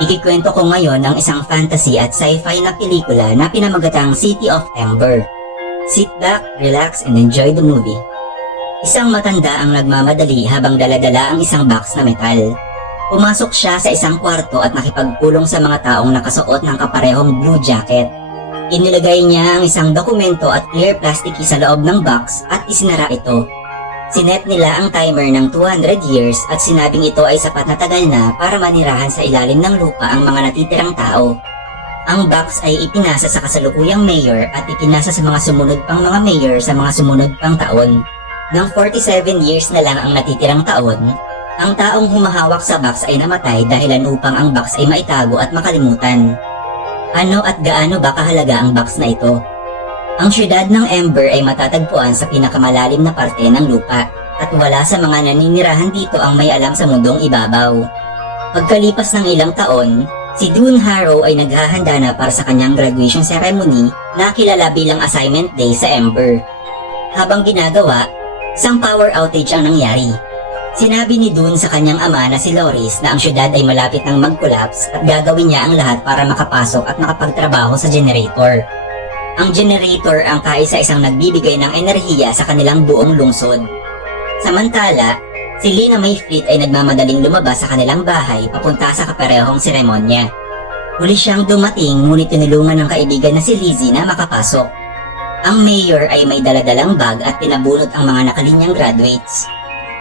Ikikwento ko ngayon ang isang fantasy at sci-fi na pelikula na pinamagatang City of Ember. Sit back, relax, and enjoy the movie. Isang matanda ang nagmamadali habang daladala ang isang box na metal. Pumasok siya sa isang kwarto at nakipagpulong sa mga taong nakasuot ng kaparehong blue jacket. Inilagay niya ang isang dokumento at clear plastic sa loob ng box at isinara ito. Sinet nila ang timer ng 200 years at sinabing ito ay sapat na tagal na para manirahan sa ilalim ng lupa ang mga natitirang tao. Ang box ay ipinasa sa kasalukuyang mayor at ipinasa sa mga sumunod pang mga mayor sa mga sumunod pang taon. Nang 47 years na lang ang natitirang taon, ang taong humahawak sa box ay namatay dahilan upang ang box ay maitago at makalimutan. Ano at gaano ba kahalaga ang box na ito? Ang syudad ng Ember ay matatagpuan sa pinakamalalim na parte ng lupa at wala sa mga naninirahan dito ang may alam sa mundong ibabaw. Pagkalipas ng ilang taon, si Dune Harrow ay naghahanda na para sa kanyang graduation ceremony na kilala bilang assignment day sa Ember. Habang ginagawa, isang power outage ang nangyari. Sinabi ni Dune sa kanyang ama na si Loris na ang syudad ay malapit ng mag-collapse at gagawin niya ang lahat para makapasok at makapagtrabaho sa generator. Ang generator ang kaisa-isang nagbibigay ng enerhiya sa kanilang buong lungsod. Samantala, si Lina May Fleet ay nagmamadaling lumabas sa kanilang bahay papunta sa kaparehong seremonya. Huli siyang dumating ngunit tinulungan ng kaibigan na si Lizzie na makapasok. Ang mayor ay may daladalang bag at pinabunot ang mga nakalinyang graduates.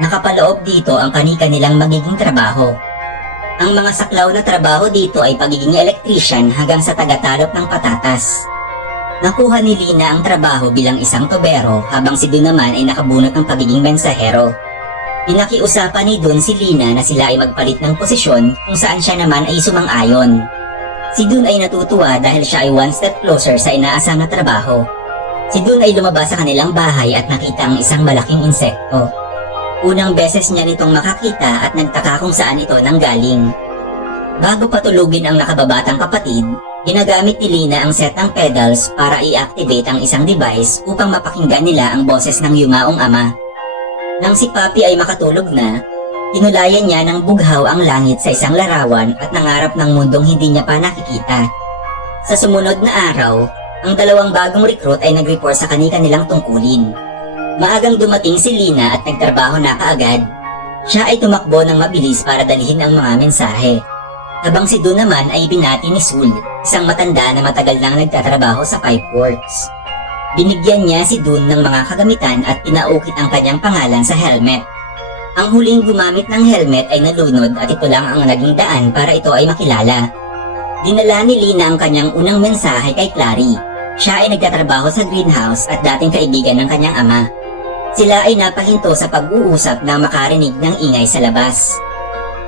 Nakapaloob dito ang kanika nilang magiging trabaho. Ang mga saklaw na trabaho dito ay pagiging electrician hanggang sa tagatalop ng patatas. Nakuha ni Lina ang trabaho bilang isang tobero habang si Dun naman ay nakabunot ng pagiging mensahero. Pinakiusapan ni Dun si Lina na sila ay magpalit ng posisyon kung saan siya naman ay sumang-ayon. Si Dun ay natutuwa dahil siya ay one step closer sa inaasam na trabaho. Si Dun ay lumabas sa kanilang bahay at nakita ang isang malaking insekto. Unang beses niya nitong makakita at nagtaka kung saan ito nanggaling. Bago patulugin ang nakababatang kapatid, ginagamit ni Lina ang set ng pedals para i-activate ang isang device upang mapakinggan nila ang boses ng yumaong ama. Nang si Papi ay makatulog na, tinulayan niya ng bughaw ang langit sa isang larawan at nangarap ng mundong hindi niya pa nakikita. Sa sumunod na araw, ang dalawang bagong recruit ay nag-report sa kanika nilang tungkulin. Maagang dumating si Lina at nagtrabaho na kaagad. Siya ay tumakbo ng mabilis para dalhin ang mga mensahe. Habang si Dun naman ay binati ni Sul, isang matanda na matagal nang nagtatrabaho sa Pipeworks. Binigyan niya si Dun ng mga kagamitan at pinaukit ang kanyang pangalan sa helmet. Ang huling gumamit ng helmet ay nalunod at ito lang ang naging daan para ito ay makilala. Dinala ni Lina ang kanyang unang mensahe kay Clary. Siya ay nagtatrabaho sa greenhouse at dating kaibigan ng kanyang ama. Sila ay napahinto sa pag-uusap na makarinig ng ingay sa labas.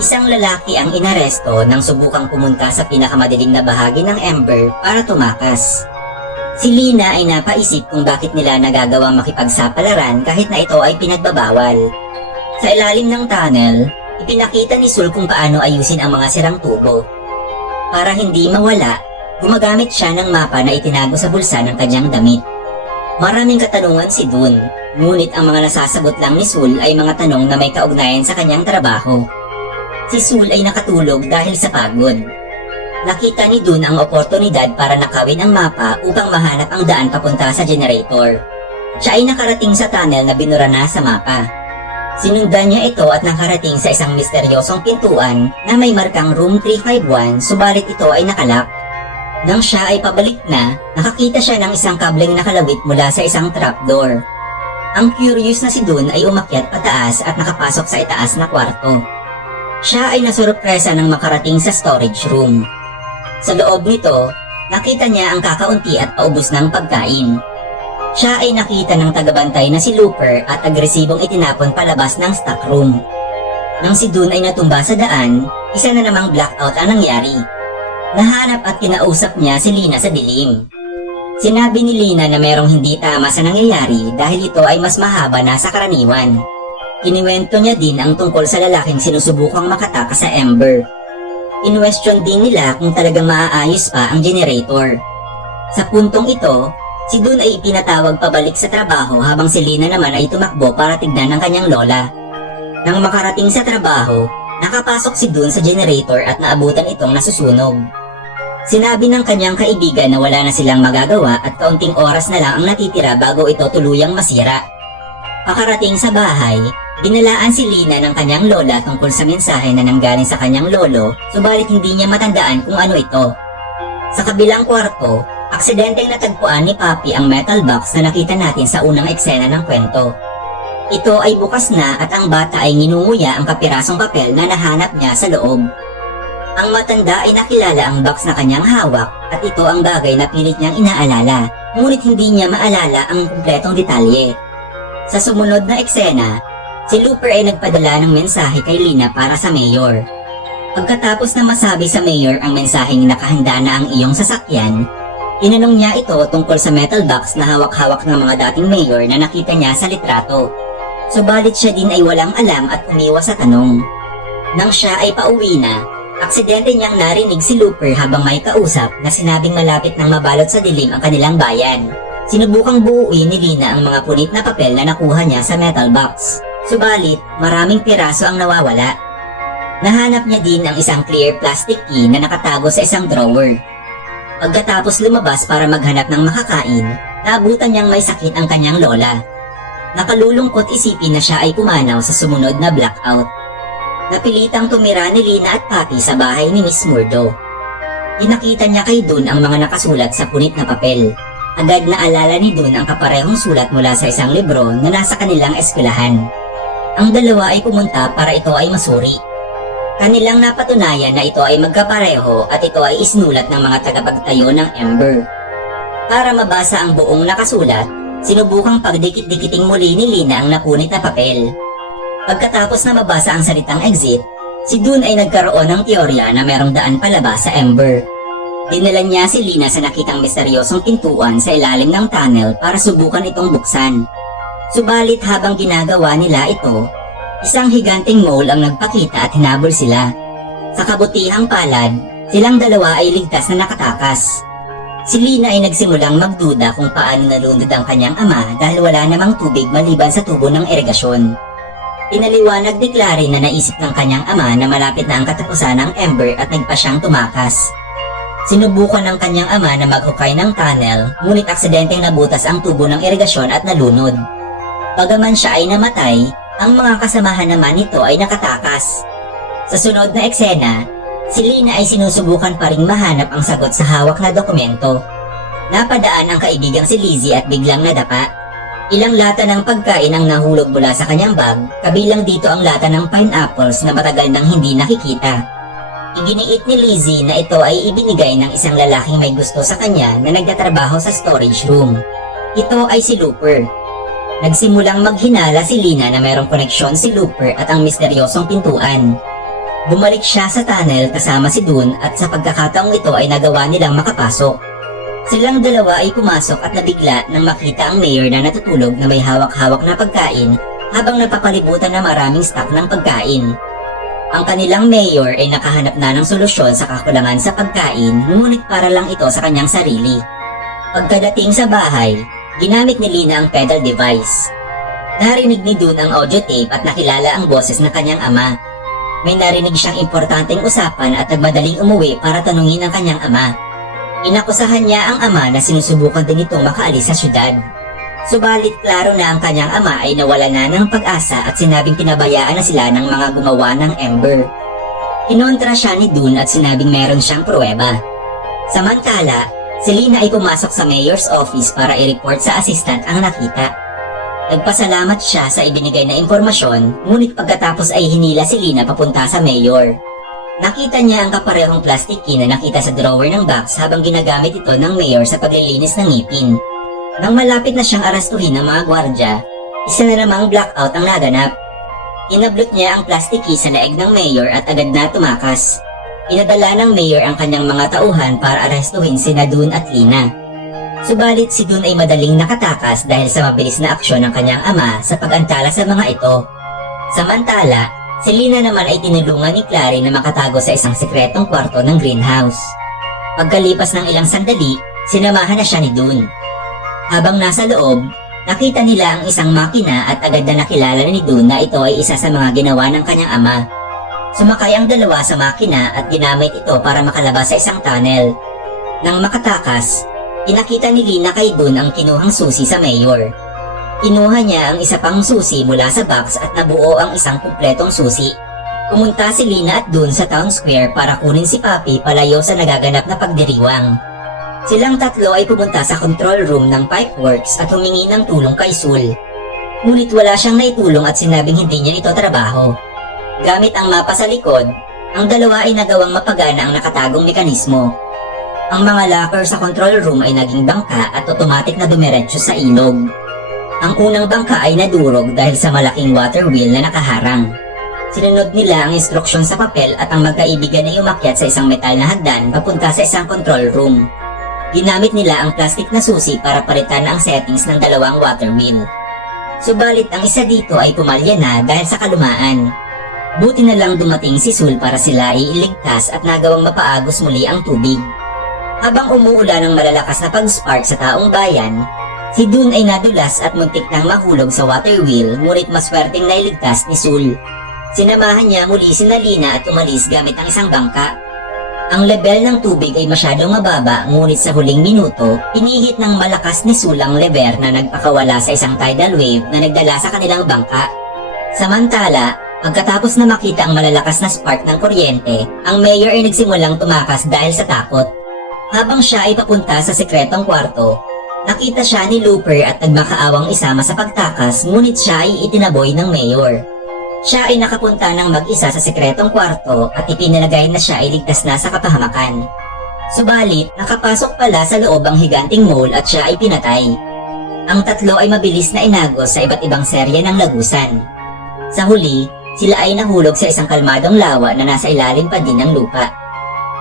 Isang lalaki ang inaresto nang subukang pumunta sa pinakamadilim na bahagi ng Ember para tumakas. Si Lina ay napaisip kung bakit nila nagagawang makipagsapalaran kahit na ito ay pinagbabawal. Sa ilalim ng tunnel, ipinakita ni Sul kung paano ayusin ang mga sirang tubo. Para hindi mawala, gumagamit siya ng mapa na itinago sa bulsa ng kanyang damit. Maraming katanungan si Dun, ngunit ang mga nasasagot lang ni Sul ay mga tanong na may kaugnayan sa kanyang trabaho. Si Sul ay nakatulog dahil sa pagod. Nakita ni Dun ang oportunidad para nakawin ang mapa upang mahanap ang daan papunta sa generator. Siya ay nakarating sa tunnel na binura na sa mapa. Sinundan niya ito at nakarating sa isang misteryosong pintuan na may markang room 351 subalit ito ay nakalak. Nang siya ay pabalik na, nakakita siya ng isang kableng nakalawit mula sa isang trapdoor. Ang curious na si Dun ay umakyat pataas at nakapasok sa itaas na kwarto. Siya ay nasurpresa nang makarating sa storage room. Sa loob nito, nakita niya ang kakaunti at paubos ng pagkain. Siya ay nakita ng tagabantay na si Looper at agresibong itinapon palabas ng stock room. Nang si Dun ay natumba sa daan, isa na namang blackout ang nangyari. Nahanap at kinausap niya si Lina sa dilim. Sinabi ni Lina na merong hindi tama sa nangyayari dahil ito ay mas mahaba na sa karaniwan. Kiniwento niya din ang tungkol sa lalaking sinusubukang makatakas sa Ember. Inwestiyon din nila kung talagang maaayos pa ang generator. Sa puntong ito, si Dun ay ipinatawag pabalik sa trabaho habang si Lina naman ay tumakbo para tignan ng kanyang lola. Nang makarating sa trabaho, Nakapasok si Dun sa generator at naabutan itong nasusunog. Sinabi ng kanyang kaibigan na wala na silang magagawa at kaunting oras na lang ang natitira bago ito tuluyang masira. Pakarating sa bahay, binalaan si Lina ng kanyang lola tungkol sa mensahe na nanggaling sa kanyang lolo, subalit hindi niya matandaan kung ano ito. Sa kabilang kwarto, aksidenteng natagpuan ni Papi ang metal box na nakita natin sa unang eksena ng kwento. Ito ay bukas na at ang bata ay nginunguya ang kapirasong papel na nahanap niya sa loob. Ang matanda ay nakilala ang box na kanyang hawak at ito ang bagay na pilit niyang inaalala, ngunit hindi niya maalala ang kumpletong detalye. Sa sumunod na eksena, si Looper ay nagpadala ng mensahe kay Lina para sa mayor. Pagkatapos na masabi sa mayor ang mensaheng nakahanda na ang iyong sasakyan, tinanong niya ito tungkol sa metal box na hawak-hawak ng mga dating mayor na nakita niya sa litrato. Subalit siya din ay walang alam at umiwas sa tanong. Nang siya ay pauwi na, aksidente niyang narinig si Looper habang may kausap na sinabing malapit nang mabalot sa dilim ang kanilang bayan. Sinubukang buuin ni Lina ang mga punit na papel na nakuha niya sa metal box. Subalit, maraming piraso ang nawawala. Nahanap niya din ang isang clear plastic key na nakatago sa isang drawer. Pagkatapos lumabas para maghanap ng makakain, naabutan niyang may sakit ang kanyang lola. Nakalulungkot isipin na siya ay pumanaw sa sumunod na blackout. Napilitang tumira ni Lina at Papi sa bahay ni Miss Murdo. Inakita niya kay Dun ang mga nakasulat sa punit na papel. Agad na alala ni Dun ang kaparehong sulat mula sa isang libro na nasa kanilang eskwelahan. Ang dalawa ay pumunta para ito ay masuri. Kanilang napatunayan na ito ay magkapareho at ito ay isnulat ng mga tagapagtayo ng Ember. Para mabasa ang buong nakasulat, sinubukang pagdikit-dikiting muli ni Lina ang napunit na papel. Pagkatapos na mabasa ang salitang exit, si Dun ay nagkaroon ng teorya na merong daan palabas sa Ember. Dinala niya si Lina sa nakitang misteryosong pintuan sa ilalim ng tunnel para subukan itong buksan. Subalit habang ginagawa nila ito, isang higanteng mole ang nagpakita at hinabol sila. Sa kabutihang palad, silang dalawa ay ligtas na nakatakas. Si Lina ay nagsimulang magduda kung paano nalunod ang kanyang ama dahil wala namang tubig maliban sa tubo ng irigasyon. Pinaliwanag ni Clary na naisip ng kanyang ama na malapit na ang katapusan ng Ember at nagpa siyang tumakas. Sinubukan ng kanyang ama na maghukay ng tunnel, ngunit aksidenteng nabutas ang tubo ng irigasyon at nalunod. Bagaman siya ay namatay, ang mga kasamahan naman nito ay nakatakas. Sa sunod na eksena, si Lina ay sinusubukan pa ring mahanap ang sagot sa hawak na dokumento. Napadaan ang kaibigang si Lizzie at biglang nadapa. Ilang lata ng pagkain ang nahulog mula sa kanyang bag, kabilang dito ang lata ng pineapples na matagal nang hindi nakikita. Iginiit ni Lizzie na ito ay ibinigay ng isang lalaking may gusto sa kanya na nagtatrabaho sa storage room. Ito ay si Looper. Nagsimulang maghinala si Lina na mayroong koneksyon si Looper at ang misteryosong pintuan. Bumalik siya sa tunnel kasama si Dun at sa pagkakataong ito ay nagawa nilang makapasok. Silang dalawa ay pumasok at nabigla nang makita ang mayor na natutulog na may hawak-hawak na pagkain habang napapalibutan na maraming stock ng pagkain. Ang kanilang mayor ay nakahanap na ng solusyon sa kakulangan sa pagkain ngunit para lang ito sa kanyang sarili. Pagkadating sa bahay, ginamit ni Lina ang pedal device. Narinig ni Dun ang audio tape at nakilala ang boses ng kanyang ama. May narinig siyang importanteng usapan at nagmadaling umuwi para tanungin ang kanyang ama. Inakusahan niya ang ama na sinusubukan din itong makaalis sa syudad. Subalit klaro na ang kanyang ama ay nawala na ng pag-asa at sinabing pinabayaan na sila ng mga gumawa ng Ember. Kinontra siya ni Dun at sinabing meron siyang pruweba. Samantala, si Lina ay pumasok sa mayor's office para i-report sa assistant ang nakita. Nagpasalamat siya sa ibinigay na impormasyon, ngunit pagkatapos ay hinila si Lina papunta sa mayor. Nakita niya ang kaparehong plastic key na nakita sa drawer ng box habang ginagamit ito ng mayor sa paglilinis ng ngipin. Nang malapit na siyang arastuhin ng mga gwardya, isa na namang blackout ang naganap. Inablot niya ang plastic key sa leeg ng mayor at agad na tumakas. Inadala ng mayor ang kanyang mga tauhan para arestuhin sina Dun at Lina. Subalit si Dun ay madaling nakatakas dahil sa mabilis na aksyon ng kanyang ama sa pag-antala sa mga ito. Samantala, si Lina naman ay tinulungan ni Clary na makatago sa isang sekretong kwarto ng greenhouse. Pagkalipas ng ilang sandali, sinamahan na siya ni Dun. Habang nasa loob, nakita nila ang isang makina at agad na nakilala ni Dun na ito ay isa sa mga ginawa ng kanyang ama. Sumakay ang dalawa sa makina at ginamit ito para makalabas sa isang tunnel. Nang makatakas, inakita ni Lina kay Dun ang kinuhang susi sa mayor. Kinuha niya ang isa pang susi mula sa box at nabuo ang isang kumpletong susi. Pumunta si Lina at Dun sa town square para kunin si Papi palayo sa nagaganap na pagdiriwang. Silang tatlo ay pumunta sa control room ng Pipeworks at humingi ng tulong kay Sul. Ngunit wala siyang naitulong at sinabing hindi niya ito trabaho. Gamit ang mapa sa likod, ang dalawa ay nagawang mapagana ang nakatagong mekanismo. Ang mga locker sa control room ay naging bangka at otomatik na dumiretso sa ilog. Ang unang bangka ay nadurog dahil sa malaking water wheel na nakaharang. Sinunod nila ang instruksyon sa papel at ang magkaibigan ay umakyat sa isang metal na hagdan papunta sa isang control room. Ginamit nila ang plastic na susi para palitan ang settings ng dalawang water wheel. Subalit ang isa dito ay pumalya na dahil sa kalumaan. Buti na lang dumating si Sul para sila iiligtas at nagawang mapaagos muli ang tubig. Habang umuulan ng malalakas na pag-spark sa taong bayan, si Dun ay nadulas at muntik nang mahulog sa water wheel ngunit maswerteng nailigtas ni Sul. Sinamahan niya muli si Nalina at umalis gamit ang isang bangka. Ang level ng tubig ay masyadong mababa ngunit sa huling minuto, inihit ng malakas ni Sul ang lever na nagpakawala sa isang tidal wave na nagdala sa kanilang bangka. Samantala, pagkatapos na makita ang malalakas na spark ng kuryente, ang mayor ay nagsimulang tumakas dahil sa takot. Habang siya ay papunta sa sekretong kwarto, nakita siya ni Looper at nagmakaawang isama sa pagtakas ngunit siya ay itinaboy ng mayor. Siya ay nakapunta ng mag-isa sa sekretong kwarto at ipinalagay na siya ay ligtas na sa kapahamakan. Subalit, nakapasok pala sa loob ang higanting mole at siya ay pinatay. Ang tatlo ay mabilis na inagos sa iba't ibang serye ng lagusan. Sa huli, sila ay nahulog sa isang kalmadong lawa na nasa ilalim pa din ng lupa.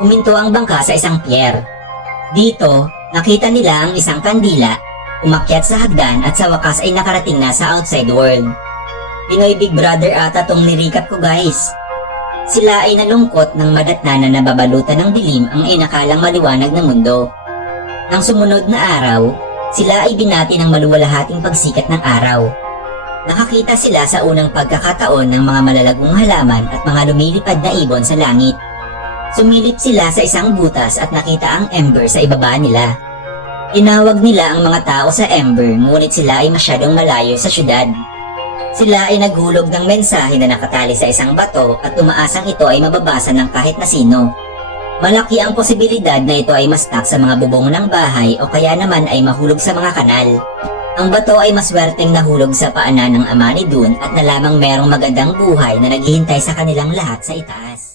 Huminto ang bangka sa isang pier. Dito, nakita nila ang isang kandila, umakyat sa hagdan at sa wakas ay nakarating na sa outside world. Pinoy Big Brother ata tong nirikap ko guys. Sila ay nalungkot ng madatna na nababalutan ng dilim ang inakalang maliwanag na mundo. Nang sumunod na araw, sila ay binati ng maluwalahating pagsikat ng araw. Nakakita sila sa unang pagkakataon ng mga malalagong halaman at mga lumilipad na ibon sa langit. Sumilip sila sa isang butas at nakita ang ember sa ibaba nila. Tinawag nila ang mga tao sa ember ngunit sila ay masyadong malayo sa syudad. Sila ay naghulog ng mensahe na nakatali sa isang bato at umaasang ito ay mababasa ng kahit na sino. Malaki ang posibilidad na ito ay mastak sa mga bubong ng bahay o kaya naman ay mahulog sa mga kanal. Ang bato ay maswerteng nahulog sa paanan ng ama ni Dun at na lamang merong magandang buhay na naghihintay sa kanilang lahat sa itaas.